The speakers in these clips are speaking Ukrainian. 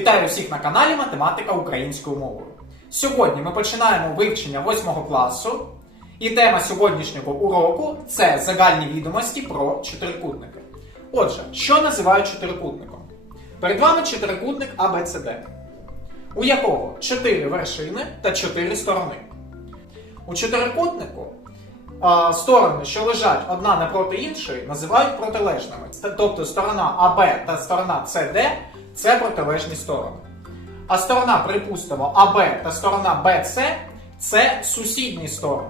Вітаю всіх на каналі Математика українською мовою. Сьогодні ми починаємо вивчення 8 класу, і тема сьогоднішнього уроку це загальні відомості про чотирикутники. Отже, що називають чотирикутником? Перед вами чотирикутник ABCD, у якого 4 вершини та 4 сторони. У чотирикутнику сторони, що лежать одна напроти іншої, називають протилежними. Тобто сторона АБ та сторона СД це протилежні сторони. А сторона, припустимо, АБ та сторона БЦ це сусідні сторони.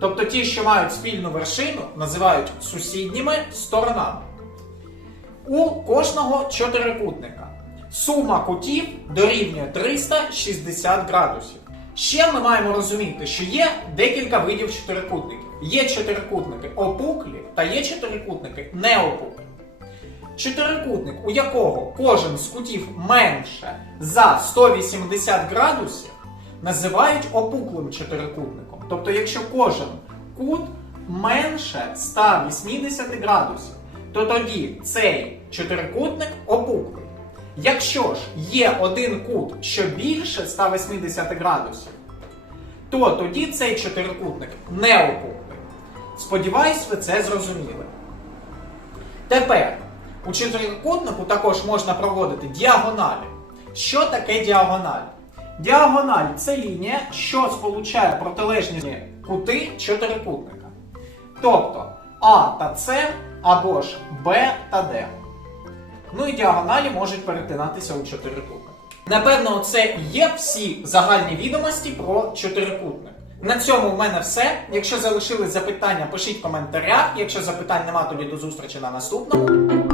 Тобто ті, що мають спільну вершину, називають сусідніми сторонами. У кожного чотирикутника сума кутів дорівнює 360 градусів. Ще ми маємо розуміти, що є декілька видів чотирикутників. Є чотирикутники опуклі та є чотирикутники неопуклі. Чотирикутник, у якого кожен з кутів менше за 180 градусів, називають опуклим чотирикутником. Тобто, якщо кожен кут менше 180 градусів, то тоді цей чотирикутник опуклий. Якщо ж є один кут, що більше 180 градусів, то тоді цей чотирикутник не опуклий. Сподіваюсь, ви це зрозуміли. Тепер у чотирикутнику також можна проводити діагоналі. Що таке діагональ? Діагональ це лінія, що сполучає протилежні кути чотирикутника. Тобто А та С або ж Б та Д. Ну і діагоналі можуть перетинатися у чотирикутник. Напевно, це є всі загальні відомості про чотирикутник. На цьому в мене все. Якщо залишились запитання, пишіть в коментарях. Якщо запитань нема, тоді до зустрічі на наступному.